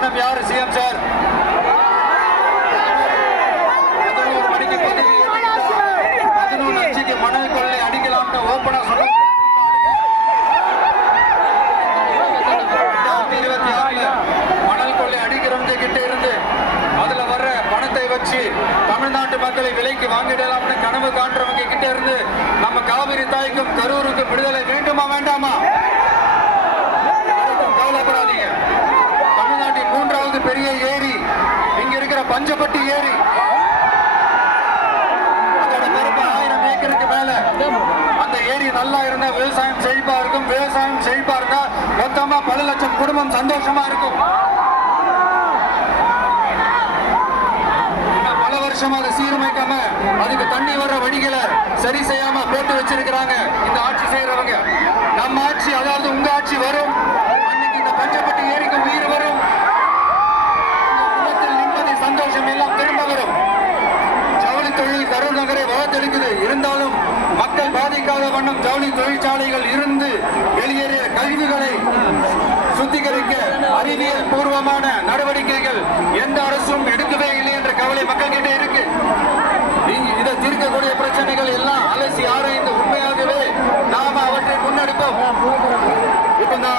காரணம் யாரு CM sir? 11 மணிக்கு பதவி 11:05க்கு மணல் கொள்ளை அடிக்கலாம்னு ஓப்பனா சொல்ல 2026 மணல் கொள்ளை அடிக்கிறவங்க கிட்ட இருந்து அதுல வர்ற பணத்தை வச்சு தமிழ்நாட்டு மக்களை விலைக்கு வாங்கிடலாம்னு கனவு காண்றவங்க கிட்ட இருந்து நம்ம காவிரி தாய்க்கும் கரூருக்கும் விடுதலை வேண்டுமா வேண்டாமா? கவலைப்படாதீங்க. தமிழ்நாட்டின் 3வது பெரிய ஏரி இங்க இருக்கிற பஞ்சப்பட்டி ஏரி, அதோட பரப்பு 1000 ஏக்கருக்கு மேல. அந்த ஏரி நல்லா இருந்தா விவசாயம் செழிப்பா இருக்கும். விவசாயம் செழிப்பா இருந்தா மொத்தமா பல லட்சம் குடும்பம் சந்தோஷமா இருக்கும். பல வருஷமா அதை சீரமைக்காம அதுக்கு தண்ணி வர்ற வடிகளை சரி செய்யாம போட்டு வச்சிருக்கிறாங்க இந்த ஆட்சி செய்யறவங்க. நம்ம ஆட்சி, அதாவது உங்க ஆட்சி வரும் அன்னைக்கு இந்த பஞ்சப்பட்டி ஏரிக்கு உயிர் வரும். குடும்பத்தில் நிம்மதி சந்தோஷம் எல்லாம் திரும்ப வரும். ஜவுளி தொழில் கரூர் நகரை வளர்த்தெடுக்குது. இருந்தாலும் மக்கள் பாதிக்காத வண்ணம் ஜவுளி தொழிற்சாலைகள் இருந்து வெளியேறிய கழிவுகளை சுத்திகரிக்க அறிவியல் பூர்வமான நடவடிக்கைகள் எந்த அரசும் எடுக்கவே இல்லை என்ற கவலை மக்கள் கிட்ட இருக்கு.